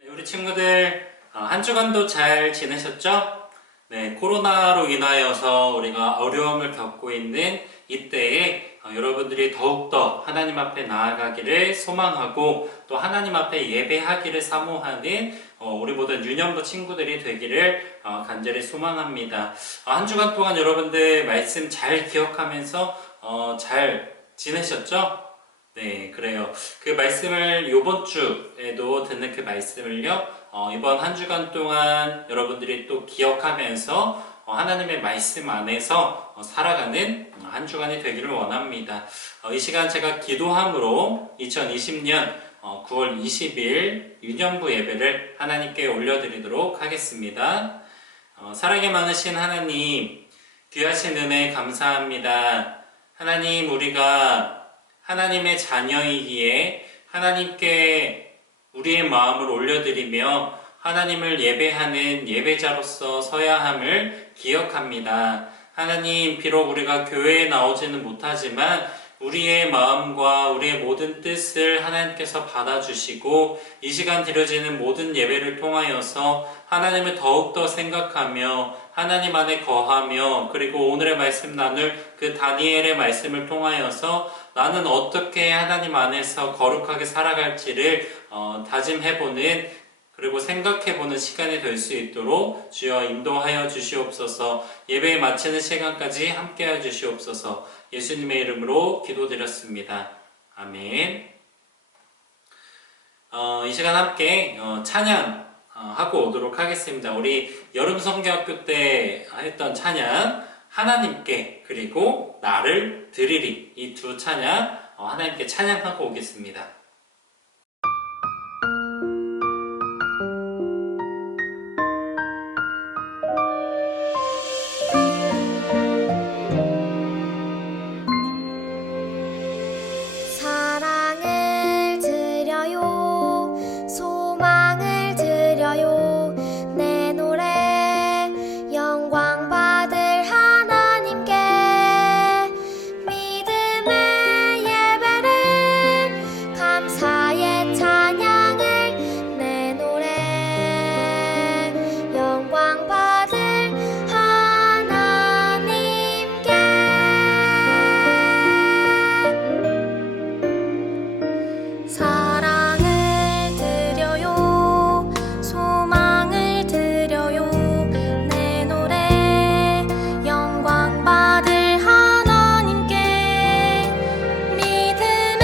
네, 우리 친구들 한 주간도 잘 지내셨죠? 네, 코로나로 인하여서 우리가 어려움을 겪고 있는 이때에 여러분들이 더욱더 하나님 앞에 나아가기를 소망하고 또 하나님 앞에 예배하기를 사모하는 우리 모든 유년부 친구들이 되기를 간절히 소망합니다. 한 주간 동안 여러분들 말씀 잘 기억하면서 잘 지내셨죠? 네, 그래요. 그 말씀을 요번 주에도 듣는 그 말씀을요, 이번 한 주간 동안 여러분들이 또 기억하면서 하나님의 말씀 안에서 살아가는 한 주간이 되기를 원합니다. 이 시간 제가 기도함으로 2020년 9월 20일 유년부 예배를 하나님께 올려드리도록 하겠습니다. 사랑이 많으신 하나님, 귀하신 은혜 감사합니다. 하나님, 우리가 하나님의 자녀이기에 하나님께 우리의 마음을 올려드리며 하나님을 예배하는 예배자로서 서야 함을 기억합니다. 하나님, 비록 우리가 교회에 나오지는 못하지만 우리의 마음과 우리의 모든 뜻을 하나님께서 받아주시고 이 시간 드려지는 모든 예배를 통하여서 하나님을 더욱더 생각하며 하나님 안에 거하며 그리고 오늘의 말씀 나눌 그 다니엘의 말씀을 통하여서 나는 어떻게 하나님 안에서 거룩하게 살아갈지를 다짐해보는 그리고 생각해보는 시간이 될 수 있도록 주여 인도하여 주시옵소서. 예배에 마치는 시간까지 함께하여 주시옵소서. 예수님의 이름으로 기도드렸습니다. 아멘. 이 시간 함께 찬양하고 오도록 하겠습니다. 우리 여름성경학교 때 했던 찬양 하나님께 그리고 나를 드리리, 이 두 찬양 하나님께 찬양하고 오겠습니다. 사랑을 드려요, 소망을 드려요, 내 노래 영광 받을 하나님께 믿음의 예배를 감사의 찬양을 내 노래 영광 받을 하나님께 사랑을 드려요, 소망을 드려요, 내 노래 영광 받을 하나님께 믿음의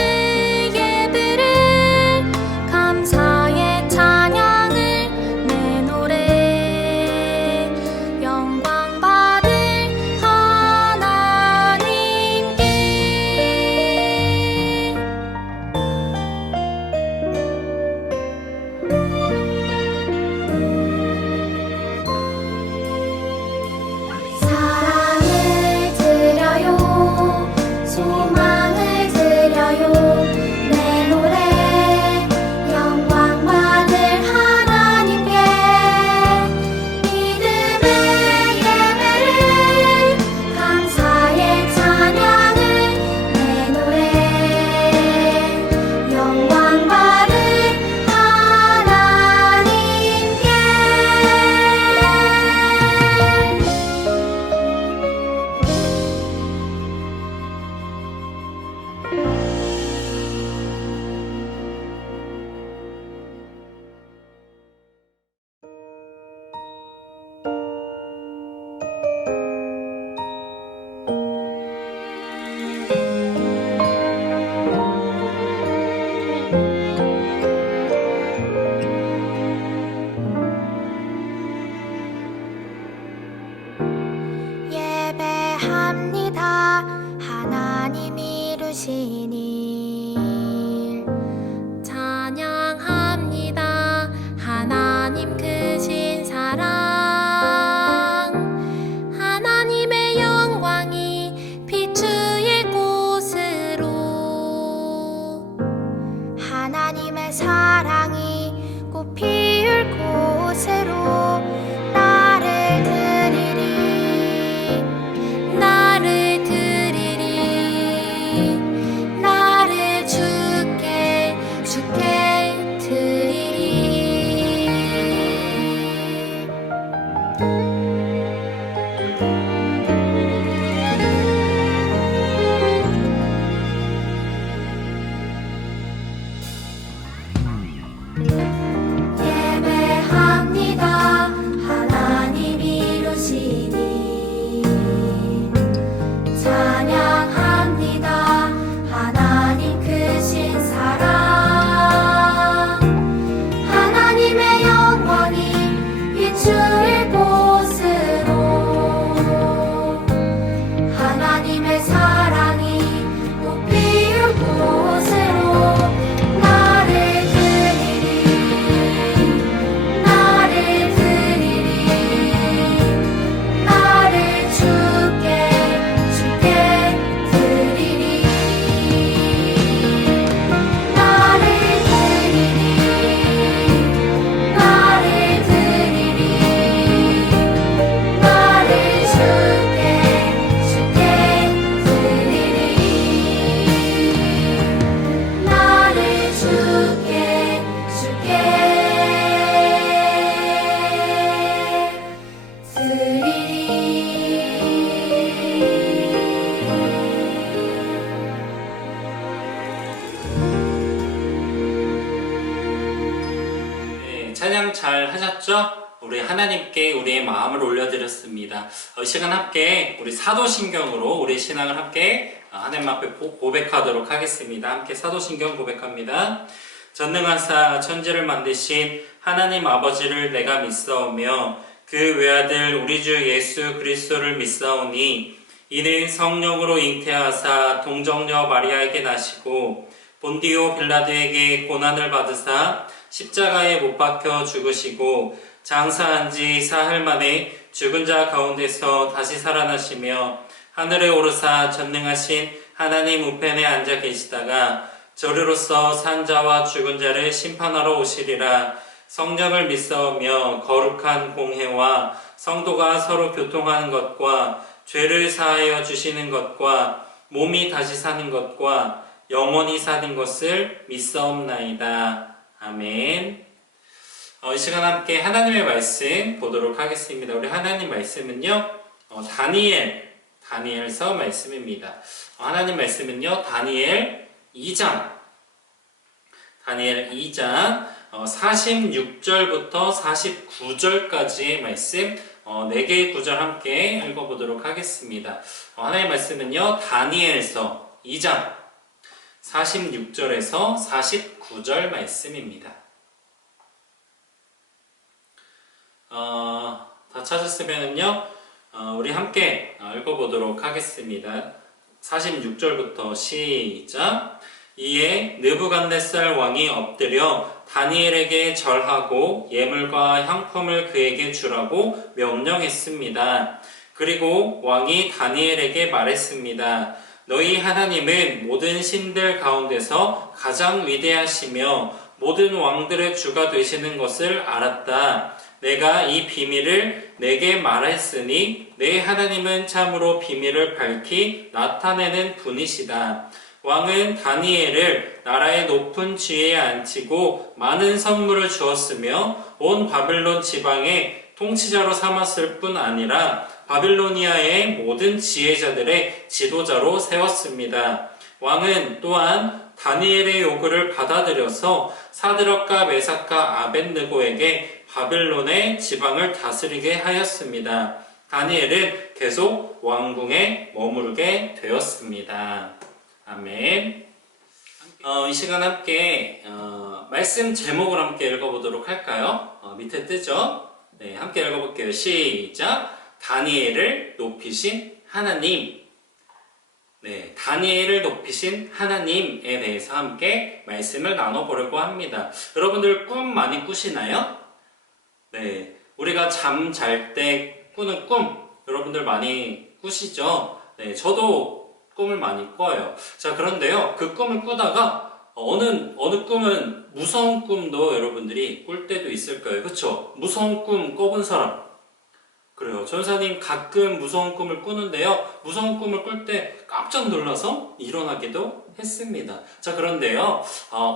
예배를 감사의 찬양을 내 노래 영광 받을 하나님께 사랑을 드려요, 소망을 드려요, 내 노래 영광 받을 하나님께 믿음의 예배를 감사의 찬양을 내 노래 영광 받을 하나님께 예배합니다. 하나님 이루신 일 찬양합니다. 하나님 크신 사랑 하나님의 영광이 비추일 곳으로 하나님의 사랑이 꽃 피울 곳으로 나를 드리리 나를 드리리 나를 주께 드리리 찬양 잘 하셨죠? 우리 하나님께 우리의 마음을 올려드렸습니다. 이 시간 함께 우리 사도신경으로 우리 신앙을 함께 하나님 앞에 고백하도록 하겠습니다. 함께 사도신경 고백합니다. 전능하사 천지를 만드신 하나님 아버지를 내가 믿사오며 그 외아들 우리 주 예수 그리스도를 믿사오니 이는 성령으로 잉태하사 동정녀 마리아에게 나시고 본디오 빌라드에게 고난을 받으사 십자가에 못 박혀 죽으시고 장사한 지 사흘 만에 죽은 자 가운데서 다시 살아나시며 하늘에 오르사 전능하신 하나님 우편에 앉아 계시다가 저리로서 산 자와 죽은 자를 심판하러 오시리라. 성령을 믿사오며 거룩한 공회와 성도가 서로 교통하는 것과 죄를 사하여 주시는 것과 몸이 다시 사는 것과 영원히 사는 것을 믿사옵나이다. 아멘. 이 시간 함께 하나님의 말씀 보도록 하겠습니다. 우리 하나님 말씀은요, 다니엘서 말씀입니다. 하나님 말씀은요, 다니엘 2장 46절부터 49절까지의 말씀 4개의 구절 함께 읽어보도록 하겠습니다. 하나님의 말씀은요, 다니엘서 2장 46절에서 49절 말씀입니다. 다 찾았으면요, 우리 함께 읽어보도록 하겠습니다. 46절부터 시작. 이에 느부갓네살 왕이 엎드려 다니엘에게 절하고 예물과 향품을 그에게 주라고 명령했습니다. 그리고 왕이 다니엘에게 말했습니다. 너희 하나님은 모든 신들 가운데서 가장 위대하시며 모든 왕들의 주가 되시는 것을 알았다. 내가 이 비밀을 내게 말했으니 내 하나님은 참으로 비밀을 밝히 나타내는 분이시다. 왕은 다니엘을 나라의 높은 지위에 앉히고 많은 선물을 주었으며 온 바빌론 지방의 통치자로 삼았을 뿐 아니라 바빌로니아의 모든 지혜자들의 지도자로 세웠습니다. 왕은 또한 다니엘의 요구를 받아들여서 사드락과 메삭과 아벳느고에게 바빌론의 지방을 다스리게 하였습니다. 다니엘은 계속 왕궁에 머물게 되었습니다. 아멘. 이 시간 함께 말씀 제목을 함께 읽어보도록 할까요? 밑에 뜨죠? 네, 함께 읽어볼게요. 시작. 다니엘을 높이신 하나님. 네, 다니엘을 높이신 하나님에 대해서 함께 말씀을 나눠보려고 합니다. 여러분들 꿈 많이 꾸시나요? 네, 우리가 잠 잘 때 꾸는 꿈 여러분들 많이 꾸시죠? 네, 저도 꿈을 많이 꿔요. 자, 그런데요, 그 꿈을 꾸다가 어느 꿈은 무서운 꿈도 여러분들이 꿀 때도 있을 거예요. 그쵸? 무서운 꿈 꿔본 사람? 그래요. 전사님 가끔 무서운 꿈을 꾸는데요, 무서운 꿈을 꿀 때 깜짝 놀라서 일어나기도 했습니다. 자, 그런데요,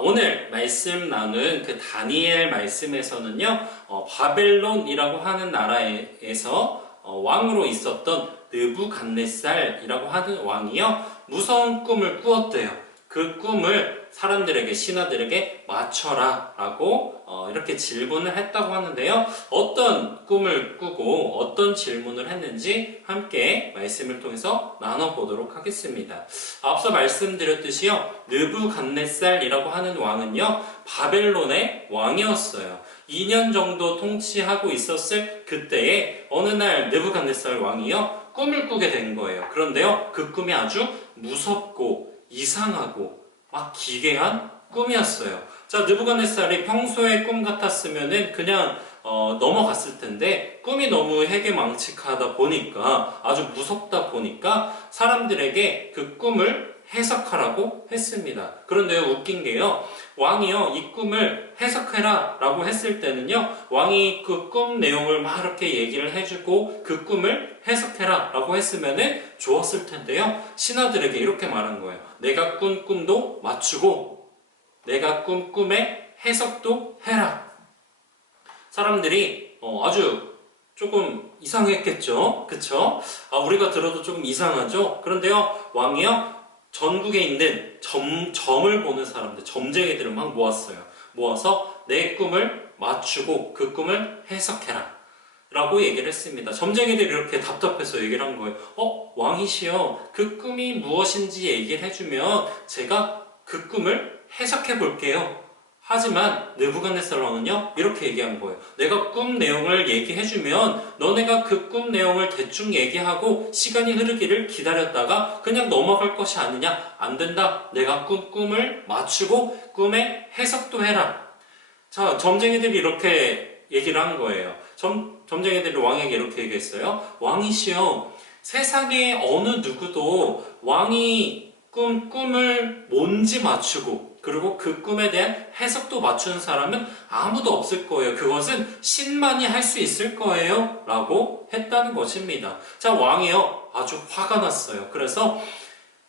오늘 말씀 나눈 그 다니엘 말씀에서는요, 바벨론이라고 하는 나라에서 왕으로 있었던 느부갓네살이라고 하는 왕이요, 무서운 꿈을 꾸었대요. 그 꿈을 사람들에게, 신하들에게 맞춰라 라고 이렇게 질문을 했다고 하는데요, 어떤 꿈을 꾸고 어떤 질문을 했는지 함께 말씀을 통해서 나눠보도록 하겠습니다. 앞서 말씀드렸듯이요, 느부갓네살이라고 하는 왕은요, 바벨론의 왕이었어요. 2년 정도 통치하고 있었을 그때에 어느 날 느부갓네살 왕이요, 꿈을 꾸게 된 거예요. 그런데요, 그 꿈이 아주 무섭고 이상하고 막 기괴한 꿈이었어요. 자, 느부갓네살이 평소에 꿈 같았으면은 그냥 넘어갔을 텐데, 꿈이 너무 해괴망측하다 보니까, 아주 무섭다 보니까 사람들에게 그 꿈을 해석하라고 했습니다. 그런데요, 웃긴 게요, 왕이요, 이 꿈을 해석해라 라고 했을 때는요, 왕이 그 꿈 내용을 막 이렇게 얘기를 해주고 그 꿈을 해석해라 라고 했으면은 좋았을 텐데요, 신하들에게 이렇게 말한 거예요. 내가 꾼 꿈도 맞추고 내가 꾼 꿈의 해석도 해라. 사람들이 아주 조금 이상했겠죠? 그쵸? 우리가 들어도 조금 이상하죠? 그런데요, 왕이요, 전국에 있는 점을 보는 사람들, 점쟁이들을 막 모았어요. 모아서 내 꿈을 맞추고 그 꿈을 해석해라 라고 얘기를 했습니다. 점쟁이들이 이렇게 답답해서 얘기를 한 거예요. 왕이시여, 그 꿈이 무엇인지 얘기를 해주면 제가 그 꿈을 해석해 볼게요. 하지만 느부갓네살 왕은요, 이렇게 얘기한 거예요. 내가 꿈 내용을 얘기해주면 너네가 그 꿈 내용을 대충 얘기하고 시간이 흐르기를 기다렸다가 그냥 넘어갈 것이 아니냐? 안 된다. 내가 꿈을 맞추고 꿈의 해석도 해라. 자, 점쟁이들이 이렇게 얘기를 한 거예요. 점쟁이들이 왕에게 이렇게 얘기했어요. 왕이시여, 세상에 어느 누구도 왕이 꿈을 뭔지 맞추고 그리고 그 꿈에 대한 해석도 맞추는 사람은 아무도 없을 거예요. 그것은 신만이 할 수 있을 거예요. 라고 했다는 것입니다. 자, 왕이요, 아주 화가 났어요. 그래서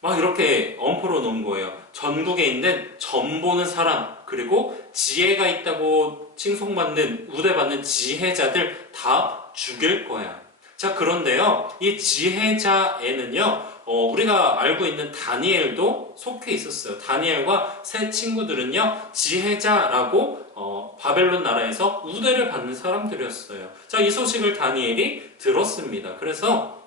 막 이렇게 엄포로 놓은 거예요. 전국에 있는 점 보는 사람, 그리고 지혜가 있다고 칭송받는, 우대받는 지혜자들 다 죽일 거야. 자, 그런데요, 이 지혜자에는요, 우리가 알고 있는 다니엘도 속해 있었어요. 다니엘과 세 친구들은요, 지혜자라고 바벨론 나라에서 우대를 받는 사람들이었어요. 자, 이 소식을 다니엘이 들었습니다. 그래서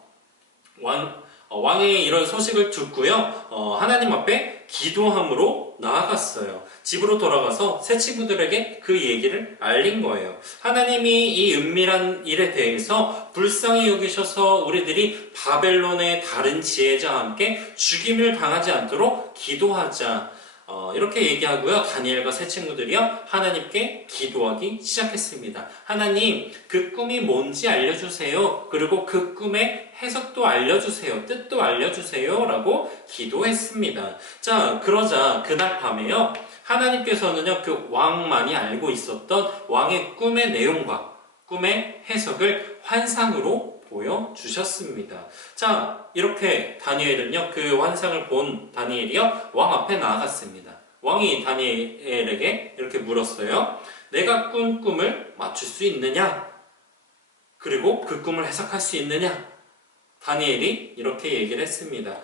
왕의 이런 소식을 듣고요, 하나님 앞에 기도함으로 나아갔어요. 집으로 돌아가서 새 친구들에게 그 얘기를 알린 거예요. 하나님이 이 은밀한 일에 대해서 불쌍히 여기셔서 우리들이 바벨론의 다른 지혜자와 함께 죽임을 당하지 않도록 기도하자. 이렇게 얘기하고요. 다니엘과 새 친구들이요, 하나님께 기도하기 시작했습니다. 하나님, 그 꿈이 뭔지 알려주세요. 그리고 그 꿈의 해석도 알려주세요. 뜻도 알려주세요. 라고 기도했습니다. 자, 그러자 그날 밤에요, 하나님께서는요, 그 왕만이 알고 있었던 왕의 꿈의 내용과 꿈의 해석을 환상으로 보여주셨습니다. 자, 이렇게 다니엘은요, 그 환상을 본 다니엘이요, 왕 앞에 나아갔습니다. 왕이 다니엘에게 이렇게 물었어요. 내가 꾼 꿈을 맞출 수 있느냐? 그리고 그 꿈을 해석할 수 있느냐? 다니엘이 이렇게 얘기를 했습니다.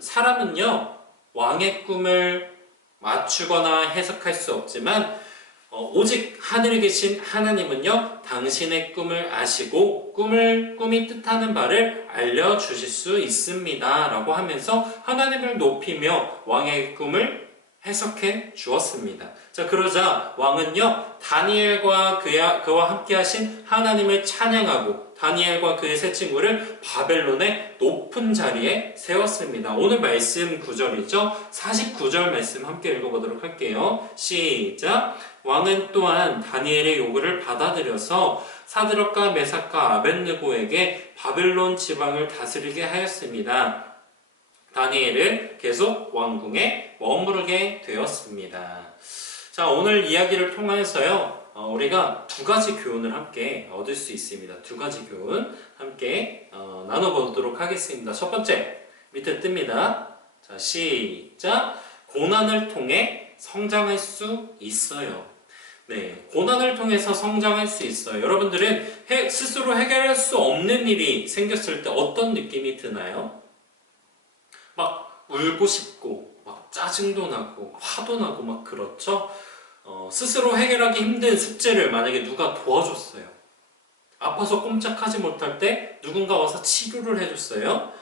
사람은요, 왕의 꿈을 맞추거나 해석할 수 없지만 오직 하늘에 계신 하나님은요, 당신의 꿈을 아시고 꿈이 뜻하는 바를 알려주실 수 있습니다. 라고 하면서 하나님을 높이며 왕의 꿈을 해석해 주었습니다. 자, 그러자 왕은요, 다니엘과 그와 함께 하신 하나님을 찬양하고 다니엘과 그의 세 친구를 바벨론의 높은 자리에 세웠습니다. 오늘 말씀 9절이죠. 49절 말씀 함께 읽어보도록 할게요. 시작! 왕은 또한 다니엘의 요구를 받아들여서 사드락과 메삭과 아벳느고에게 바벨론 지방을 다스리게 하였습니다. 다니엘은 계속 왕궁에 머무르게 되었습니다. 자, 오늘 이야기를 통해서요, 우리가 두 가지 교훈을 함께 얻을 수 있습니다. 두 가지 교훈 함께 나눠보도록 하겠습니다. 첫 번째, 밑에 뜹니다. 자, 시작! 고난을 통해 성장할 수 있어요. 네, 고난을 통해서 성장할 수 있어요. 여러분들은 스스로 해결할 수 없는 일이 생겼을 때 어떤 느낌이 드나요? 막 울고 싶고, 막 짜증도 나고, 화도 나고 막 그렇죠? 스스로 해결하기 힘든 숙제를 만약에 누가 도와줬어요. 아파서 꼼짝하지 못할 때 누군가 와서 치료를 해줬어요.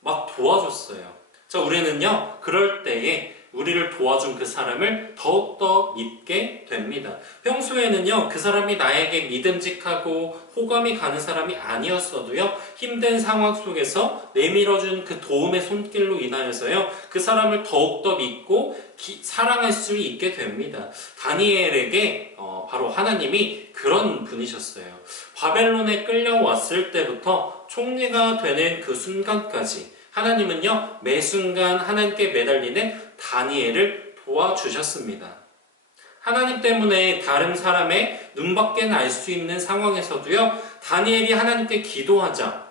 막 도와줬어요. 자, 우리는요, 그럴 때에 우리를 도와준 그 사람을 더욱더 믿게 됩니다. 평소에는요, 그 사람이 나에게 믿음직하고 호감이 가는 사람이 아니었어도요, 힘든 상황 속에서 내밀어준 그 도움의 손길로 인하여서요, 그 사람을 더욱더 믿고 사랑할 수 있게 됩니다. 다니엘에게 바로 하나님이 그런 분이셨어요. 바벨론에 끌려왔을 때부터 총리가 되는 그 순간까지 하나님은요, 매 순간 하나님께 매달리는 다니엘을 도와주셨습니다. 하나님 때문에 다른 사람의 눈밖에는 알 수 있는 상황에서도요, 다니엘이 하나님께 기도하자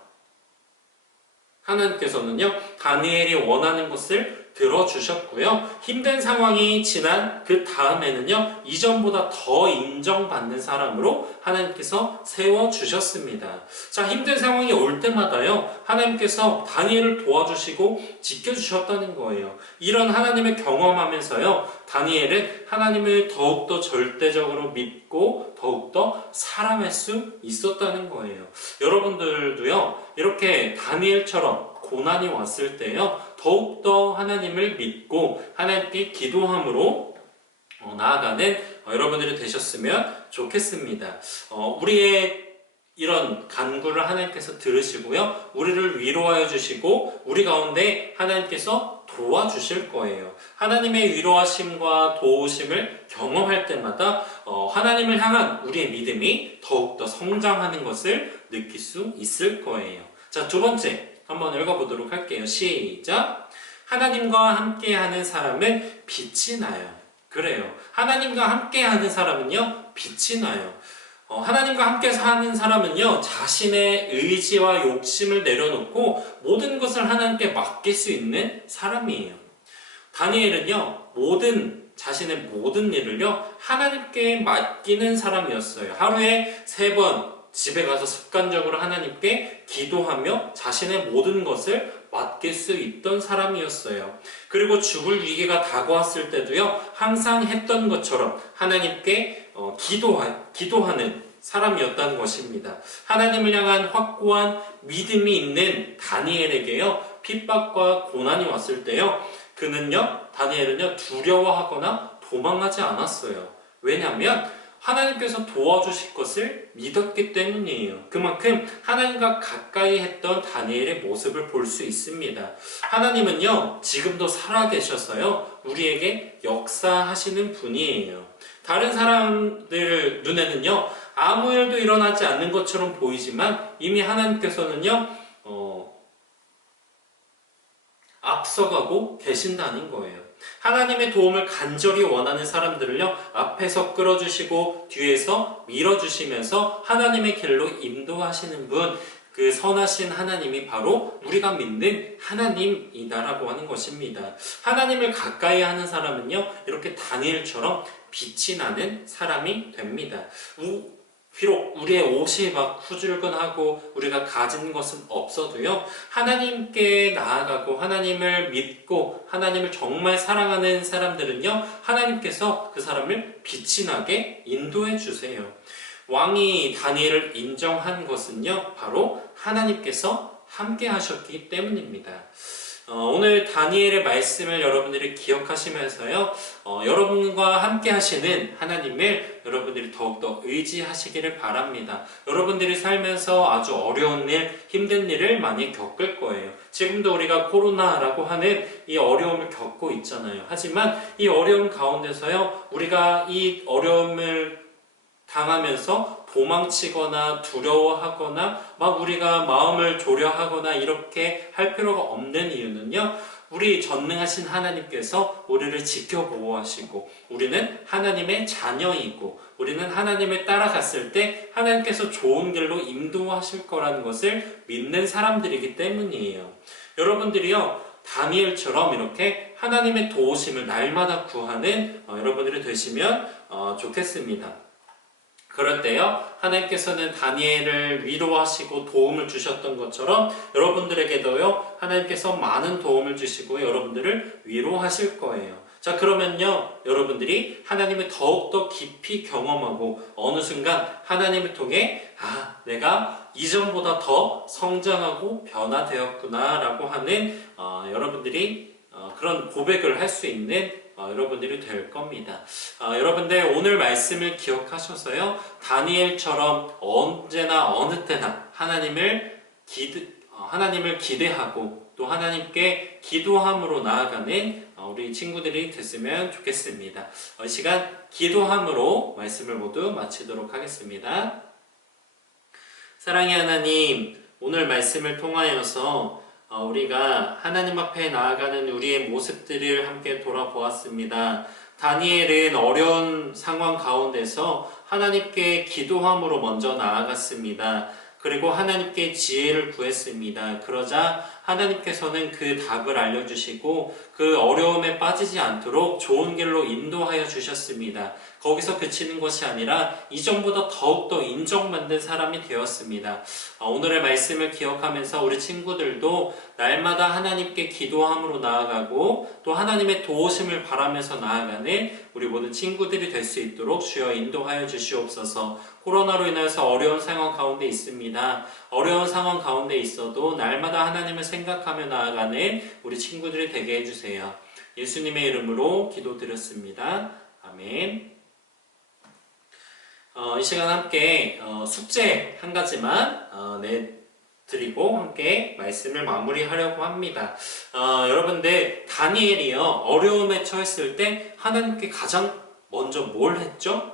하나님께서는요, 다니엘이 원하는 것을 들어주셨고요. 힘든 상황이 지난 그 다음에는요, 이전보다 더 인정받는 사람으로 하나님께서 세워주셨습니다. 자, 힘든 상황이 올 때마다요, 하나님께서 다니엘을 도와주시고 지켜주셨다는 거예요. 이런 하나님을 경험하면서요, 다니엘은 하나님을 더욱더 절대적으로 믿고 더욱더 사랑할 수 있었다는 거예요. 여러분들도요, 이렇게 다니엘처럼 고난이 왔을 때요, 더욱더 하나님을 믿고 하나님께 기도함으로 나아가는 여러분들이 되셨으면 좋겠습니다. 우리의 이런 간구를 하나님께서 들으시고요, 우리를 위로하여 주시고 우리 가운데 하나님께서 도와주실 거예요. 하나님의 위로하심과 도우심을 경험할 때마다 하나님을 향한 우리의 믿음이 더욱더 성장하는 것을 느낄 수 있을 거예요. 자, 두 번째 한번 읽어보도록 할게요. 시작! 하나님과 함께하는 사람은 빛이 나요. 그래요. 하나님과 함께하는 사람은요, 빛이 나요. 하나님과 함께 사는 사람은요, 자신의 의지와 욕심을 내려놓고 모든 것을 하나님께 맡길 수 있는 사람이에요. 다니엘은요, 자신의 모든 일을요, 하나님께 맡기는 사람이었어요. 하루에 3번 집에 가서 습관적으로 하나님께 기도하며 자신의 모든 것을 맡길 수 있던 사람이었어요. 그리고 죽을 위기가 다가왔을 때도요, 항상 했던 것처럼 하나님께 기도하는 사람이었다는 것입니다. 하나님을 향한 확고한 믿음이 있는 다니엘에게요, 핍박과 고난이 왔을 때요, 다니엘은요, 두려워하거나 도망하지 않았어요. 왜냐하면 하나님께서 도와주실 것을 믿었기 때문이에요. 그만큼 하나님과 가까이 했던 다니엘의 모습을 볼 수 있습니다. 하나님은요, 지금도 살아계셔서요, 우리에게 역사하시는 분이에요. 다른 사람들 눈에는요, 아무 일도 일어나지 않는 것처럼 보이지만 이미 하나님께서는요, 앞서가고 계신다는 거예요. 하나님의 도움을 간절히 원하는 사람들을요, 앞에서 끌어주시고 뒤에서 밀어주시면서 하나님의 길로 인도하시는 분, 그 선하신 하나님이 바로 우리가 믿는 하나님이다라고 하는 것입니다. 하나님을 가까이 하는 사람은요, 이렇게 다니엘처럼 빛이 나는 사람이 됩니다. 비록 우리의 옷이 막 후줄근하고 우리가 가진 것은 없어도요, 하나님께 나아가고 하나님을 믿고 하나님을 정말 사랑하는 사람들은요, 하나님께서 그 사람을 빛이 나게 인도해 주세요. 왕이 다니엘을 인정한 것은요, 바로 하나님께서 함께 하셨기 때문입니다. 오늘 다니엘의 말씀을 여러분들이 기억하시면서요, 여러분과 함께 하시는 하나님을 여러분들이 더욱더 의지하시기를 바랍니다. 여러분들이 살면서 아주 어려운 일, 힘든 일을 많이 겪을 거예요. 지금도 우리가 코로나라고 하는 이 어려움을 겪고 있잖아요. 하지만 이 어려움 가운데서요, 우리가 이 어려움을 당하면서 도망치거나 두려워하거나 막 우리가 마음을 조려하거나 이렇게 할 필요가 없는 이유는요, 우리 전능하신 하나님께서 우리를 지켜보호하시고 우리는 하나님의 자녀이고 우리는 하나님을 따라갔을 때 하나님께서 좋은 길로 인도하실 거라는 것을 믿는 사람들이기 때문이에요. 여러분들이요, 다니엘처럼 이렇게 하나님의 도우심을 날마다 구하는 여러분들이 되시면 좋겠습니다. 그럴 때요, 하나님께서는 다니엘을 위로하시고 도움을 주셨던 것처럼 여러분들에게도요, 하나님께서 많은 도움을 주시고 여러분들을 위로하실 거예요. 자, 그러면요, 여러분들이 하나님을 더욱더 깊이 경험하고 어느 순간 하나님을 통해 내가 이전보다 더 성장하고 변화되었구나 라고 하는 여러분들이 그런 고백을 할 수 있는 여러분들이 될 겁니다. 여러분들 오늘 말씀을 기억하셔서요, 다니엘처럼 언제나 어느 때나 하나님을 기대하고 또 하나님께 기도함으로 나아가는 우리 친구들이 됐으면 좋겠습니다. 이 시간 기도함으로 말씀을 모두 마치도록 하겠습니다. 사랑의 하나님, 오늘 말씀을 통하여서 우리가 하나님 앞에 나아가는 우리의 모습들을 함께 돌아보았습니다. 다니엘은 어려운 상황 가운데서 하나님께 기도함으로 먼저 나아갔습니다. 그리고 하나님께 지혜를 구했습니다. 그러자 하나님께서는 그 답을 알려주시고 그 어려움에 빠지지 않도록 좋은 길로 인도하여 주셨습니다. 거기서 그치는 것이 아니라 이전보다 더욱더 인정받는 사람이 되었습니다. 오늘의 말씀을 기억하면서 우리 친구들도 날마다 하나님께 기도함으로 나아가고 또 하나님의 도우심을 바라면서 나아가는 우리 모든 친구들이 될 수 있도록 주여 인도하여 주시옵소서. 코로나로 인해서 어려운 상황 가운데 있습니다. 어려운 상황 가운데 있어도 날마다 하나님을 생각하며 나아가는 우리 친구들이 되게 해주세요. 예수님의 이름으로 기도드렸습니다. 아멘. 이 시간 함께 숙제 한 가지만 내드리고 함께 말씀을 마무리하려고 합니다. 여러분들 다니엘이요 어려움에 처했을 때 하나님께 가장 먼저 뭘 했죠?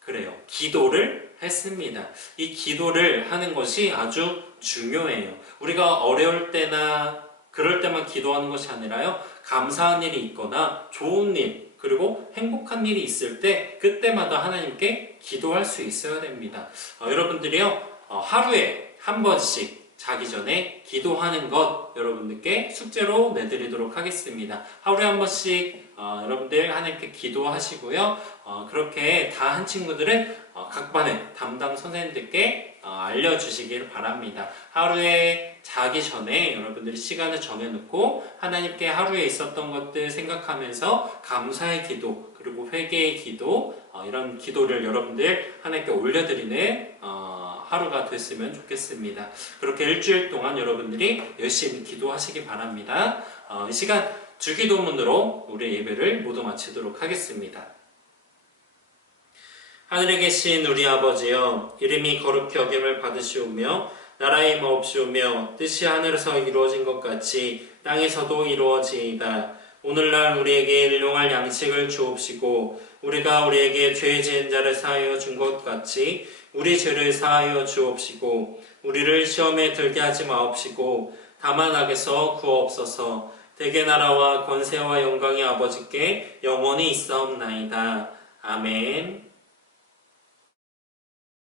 그래요. 기도를 했습니다. 이 기도를 하는 것이 아주 중요해요. 우리가 어려울 때나 그럴 때만 기도하는 것이 아니라요. 감사한 일이 있거나 좋은 일 그리고 행복한 일이 있을 때 그때마다 하나님께 기도할 수 있어야 됩니다. 여러분들이요 하루에 한 번씩 자기 전에 기도하는 것 여러분들께 숙제로 내드리도록 하겠습니다. 하루에 한 번씩 여러분들 하나님께 기도하시고요. 그렇게 다 한 친구들은 각 반의 담당 선생님들께 알려주시길 바랍니다. 하루에 자기 전에 여러분들이 시간을 정해놓고 하나님께 하루에 있었던 것들 생각하면서 감사의 기도 그리고 회개의 기도 이런 기도를 여러분들 하나님께 올려드리는 하루가 됐으면 좋겠습니다. 그렇게 일주일 동안 여러분들이 열심히 기도하시기 바랍니다. 이 시간 주기도문으로 우리 예배를 모두 마치도록 하겠습니다. 하늘에 계신 우리 아버지여 이름이 거룩히 여김을 받으시오며 나라의 마옵시오며 뜻이 하늘에서 이루어진 것 같이 땅에서도 이루어지이다. 오늘날 우리에게 일용할 양식을 주옵시고 우리가 우리에게 죄 지은 자를 사하여 준 것 같이 우리 죄를 사하여 주옵시고 우리를 시험에 들게 하지 마옵시고 다만 악에서 구하옵소서. 대개 나라와 권세와 영광이 아버지께 영원히 있사옵나이다. 아멘.